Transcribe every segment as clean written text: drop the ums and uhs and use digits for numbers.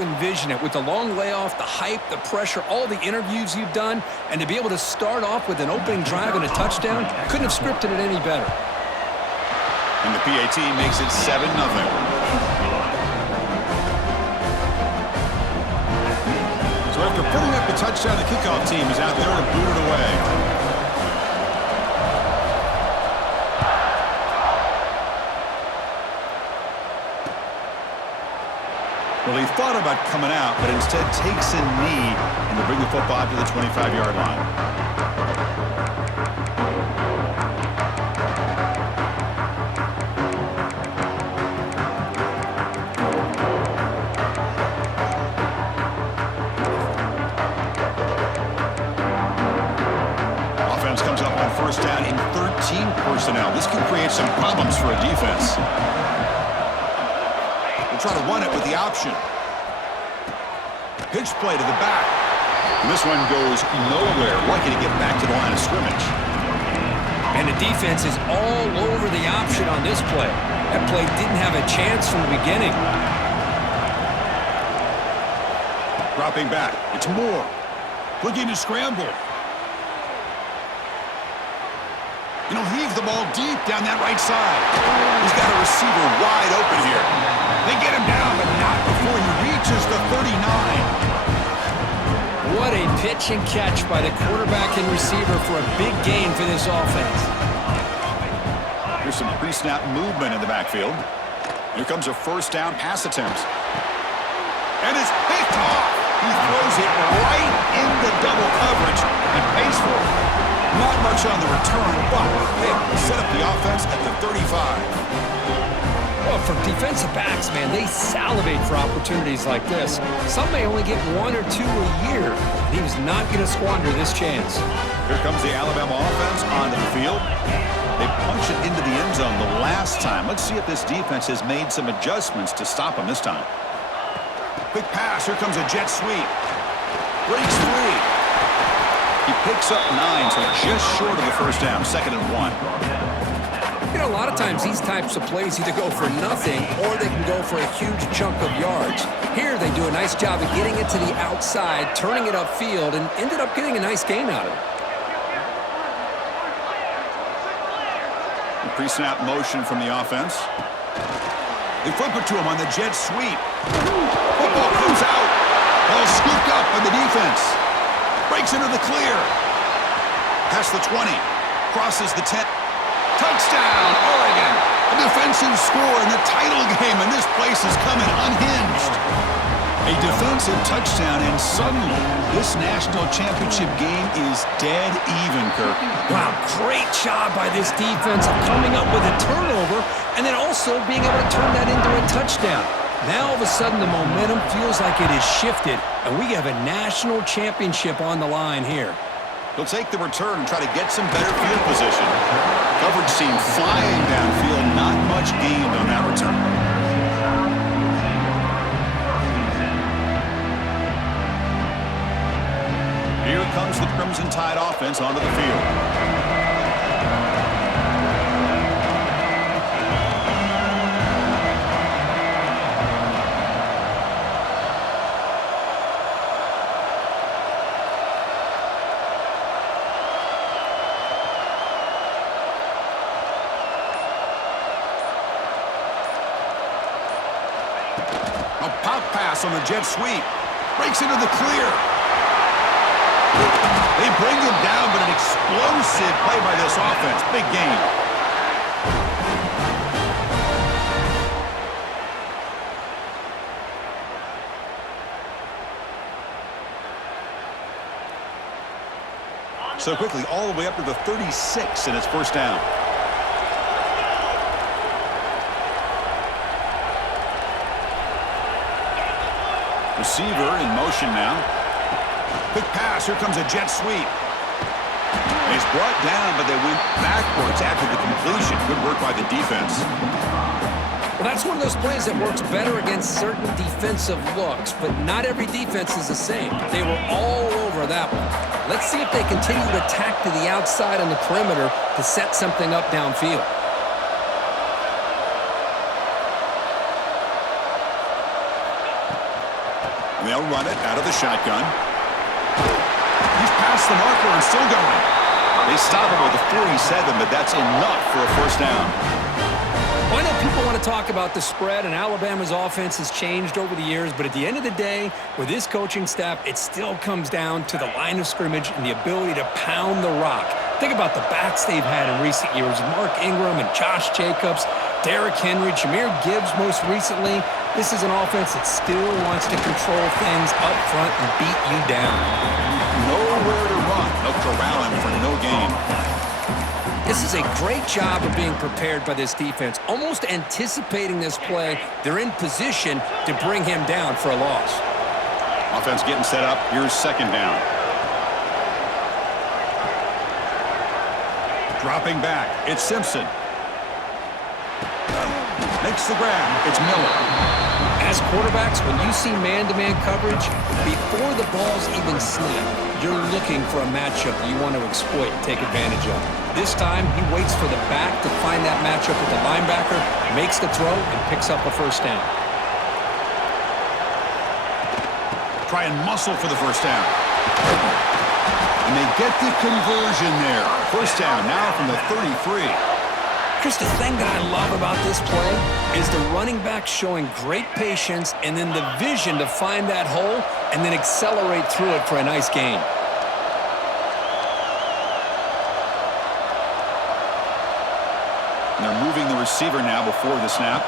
Envision it with the long layoff, the hype, the pressure, all the interviews you've done, and to be able to start off with an opening drive and a touchdown, couldn't have scripted it any better. And the PAT makes it 7-0. So after putting up the touchdown, the kickoff team is out there to boot it away. Well, he thought about coming out, but instead takes a knee and will bring the football to the 25-yard line. Offense comes up on first down in 13 personnel. This can create some problems for a defense. Try to run it with the option. Pitch play to the back. And this one goes nowhere. Lucky to get back to the line of scrimmage. And the defense is all over the option on this play. That play didn't have a chance from the beginning. Dropping back. It's Moore. Looking to scramble. Heave the ball deep down that right side. He's got a receiver wide open here. They get him down, but not before he reaches the 39. What a pitch and catch by the quarterback and receiver for a big gain for this offense. Here's some pre-snap movement in the backfield. Here comes a first down pass attempt. And it's picked off. He throws it right in the double coverage and pays for it. Not much on the return, but the pick set up the offense at the 35. Well, for defensive backs, man, they salivate for opportunities like this. Some may only get 1 or 2 a year, and he was not going to squander this chance. Here comes the Alabama offense onto the field. They punch it into the end zone the last time. Let's see if this defense has made some adjustments to stop them this time. Quick pass. Here comes a jet sweep. Breaks free. He picks up 9, so just short of the first down, 2nd and 1. A lot of times these types of plays either go for nothing or they can go for a huge chunk of yards. Here they do a nice job of getting it to the outside, turning it upfield, and ended up getting a nice gain out of it. The pre-snap motion from the offense. They flip it to him on the jet sweep. Football comes out. Ball scooped up by the defense. Breaks into the clear. Past the 20. Crosses the 10. Touchdown, Oregon. A defensive score in the title game, and this place is coming unhinged. A defensive touchdown, and suddenly this national championship game is dead even, Kirk. Wow, great job by this defense of coming up with a turnover and then also being able to turn that into a touchdown. Now, all of a sudden, the momentum feels like it has shifted, and we have a national championship on the line here. They'll take the return and try to get some better field position. Coverage team flying downfield, not much gained on that return. Here comes the Crimson Tide offense onto the field. A pop pass on the jet sweep. Breaks into the clear. They bring him down, but an explosive play by this offense. Big gain. So quickly, all the way up to the 36, and it's first down. Receiver in motion now. Quick pass. Here comes a jet sweep. He's brought down, but they went backwards after the completion. Good work by the defense. Well, that's one of those plays that works better against certain defensive looks, but not every defense is the same. They were all over that one. Let's see if they continue to attack to the outside on the perimeter to set something up downfield. And they'll run it out of the shotgun. He's past the marker and still going. They stop him with a 47, but that's enough for a first down. Well, I know people want to talk about the spread, and Alabama's offense has changed over the years, but at the end of the day, with this coaching staff, it still comes down to the line of scrimmage and the ability to pound the rock. Think about the backs they've had in recent years, Mark Ingram and Josh Jacobs, Derrick Henry, Jahmyr Gibbs most recently. This is an offense that still wants to control things up front and beat you down. Nowhere to run. They'll corral him for no gain. This is a great job of being prepared by this defense, almost anticipating this play. They're in position to bring him down for a loss. Offense getting set up. Here's second down. Dropping back. It's Simpson. Makes the grab. It's Miller. As quarterbacks, when you see man-to-man coverage, before the ball's even snapped, you're looking for a matchup that you want to exploit and take advantage of. This time, he waits for the back to find that matchup with the linebacker, makes the throw, and picks up a first down. Try and muscle for the first down. And they get the conversion there. First down now from the 33. Chris, the thing that I love about this play is the running back showing great patience and then the vision to find that hole and then accelerate through it for a nice gain. And they're moving the receiver now before the snap.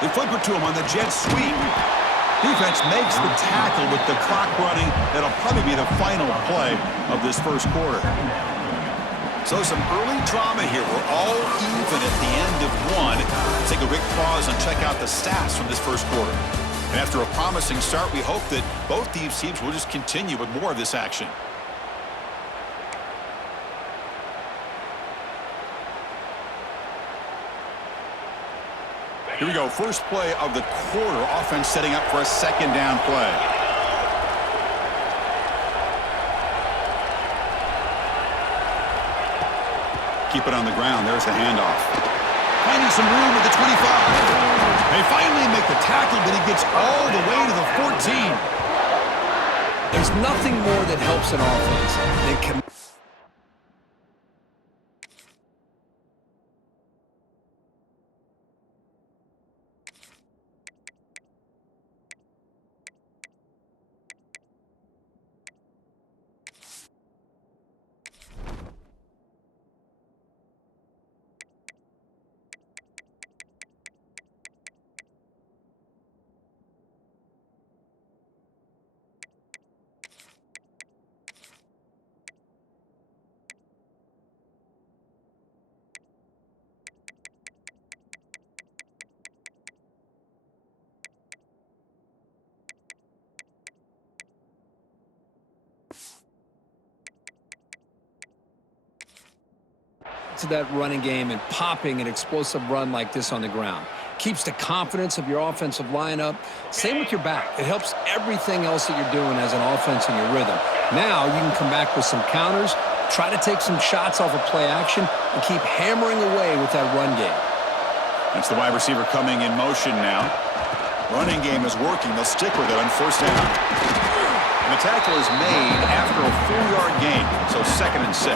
They flip it to him on the jet sweep. Defense makes the tackle with the clock running. That'll probably be the final play of this first quarter. So some early drama here. We're all even at the end of one. Let's take a quick pause and check out the stats from this first quarter. And after a promising start, we hope that both these teams will just continue with more of this action. Here we go. First play of the quarter. Offense setting up for a second down play. Keep it on the ground. There's the handoff. Finding some room at the 25. They finally make the tackle, but he gets all the way to the 14. There's nothing more that helps an offense than to that running game and popping an explosive run like this on the ground. Keeps the confidence of your offensive lineup. Same with your back. It helps everything else that you're doing as an offense in your rhythm. Now you can come back with some counters, try to take some shots off of play action, and keep hammering away with that run game. That's the wide receiver coming in motion now. Running game is working. They'll stick with it on first down. And the tackle is made after a 4-yard gain, so 2nd and 6.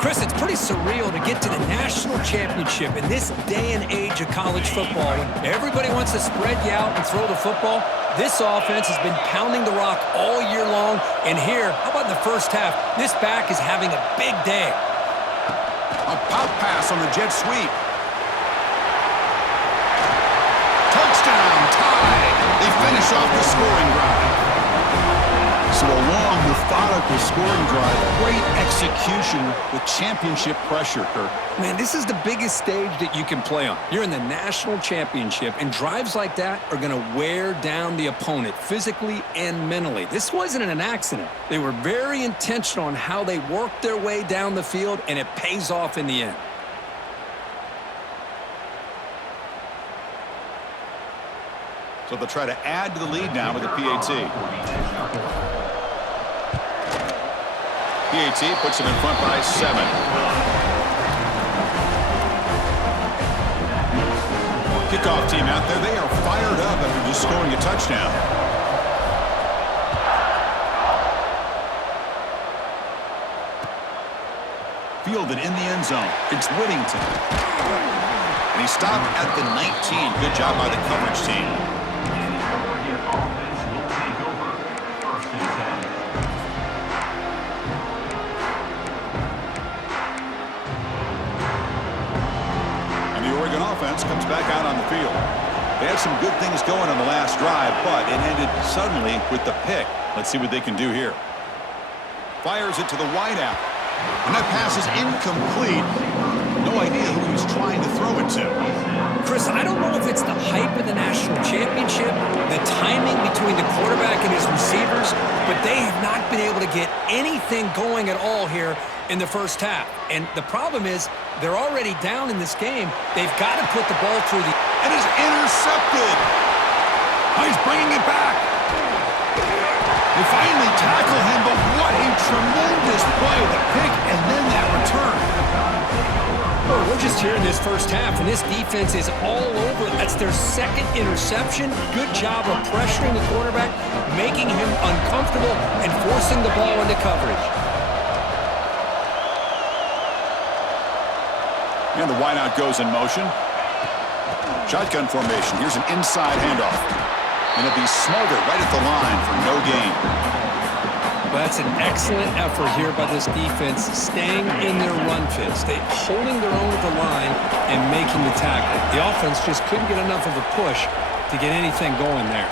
Chris, it's pretty surreal to get to the national championship in this day and age of college football when everybody wants to spread you out and throw the football. This offense has been pounding the rock all year long, and here, how about in the first half, this back is having a big day. A pop pass on the jet sweep. Touchdown, tie. They finish off the scoring drive. So a long, methodical scoring drive. Great execution with championship pressure, Kirk. Man, this is the biggest stage that you can play on. You're in the national championship, and drives like that are going to wear down the opponent physically and mentally. This wasn't an accident. They were very intentional on how they worked their way down the field, and it pays off in the end. So they'll try to add to the lead now with the PAT. PAT puts them in front by 7. Kickoff team out there, they are fired up after just scoring a touchdown. Fielded in the end zone. It's Whittington. And he stopped at the 19. Good job by the coverage team. And the Oregon offense comes back out on the field. They had some good things going on the last drive, but it ended suddenly with the pick. Let's see what they can do here. Fires it to the wideout. And that pass is incomplete. No idea who he was trying to throw it to. Chris, I don't know if it's the hype of the national championship, the timing between the quarterback and his receivers, but they have not been able to get anything going at all here in the first half. And the problem is they're already down in this game. They've got to put the ball through the... And is intercepted. Oh, he's bringing it back. They finally tackle him, but what a tremendous play. The pick and then that return. Oh, we're just here in this first half, and this defense is all over. That's their second interception. Good job of pressuring the quarterback, making him uncomfortable, and forcing the ball into coverage. And the wideout goes in motion. Shotgun formation. Here's an inside handoff. And it'll be smothered right at the line for no gain. Well, that's an excellent effort here by this defense, staying in their run fit, holding their own at the line and making the tackle. The offense just couldn't get enough of a push to get anything going there.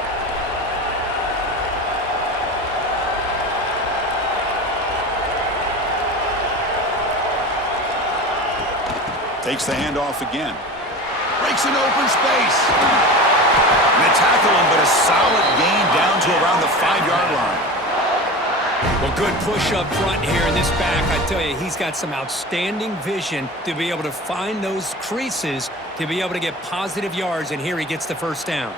Takes the handoff again. Breaks an open space. And they tackle him, but a solid gain down to around the 5-yard line. Well, good push up front here in this back. I tell you, he's got some outstanding vision to be able to find those creases to be able to get positive yards, and here he gets the first down.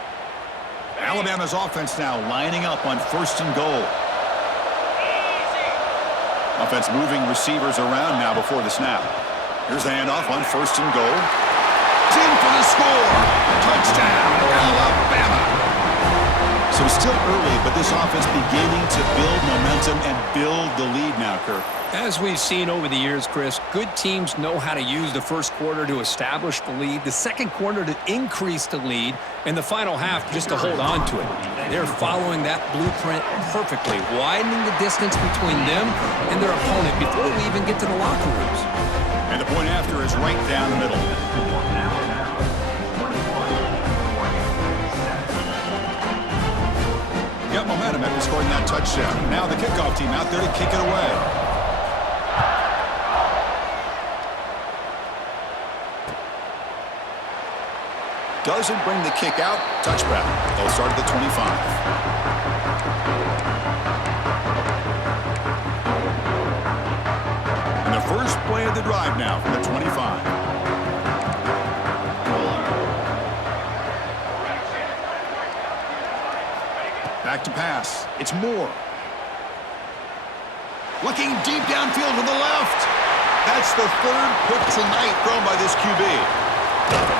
Alabama's offense now lining up on 1st and goal. Offense moving receivers around now before the snap. Here's the handoff on 1st and goal. It's in for the score. Touchdown, Alabama. So it's still early, but this offense beginning to build momentum and build the lead now, Kirk. As we've seen over the years, Chris, good teams know how to use the first quarter to establish the lead, the second quarter to increase the lead, and the final half just to hold on to it. They're following that blueprint perfectly, widening the distance between them and their opponent before we even get to the locker rooms. And the point after is right down the middle. Got momentum after scoring that touchdown. Now the kickoff team out there to kick it away. Doesn't bring the kick out. Touchback. They'll start at the 25. And the first play of the drive now from the 25. Back to pass. It's Moore. Looking deep downfield to the left. That's the third pick tonight thrown by this QB.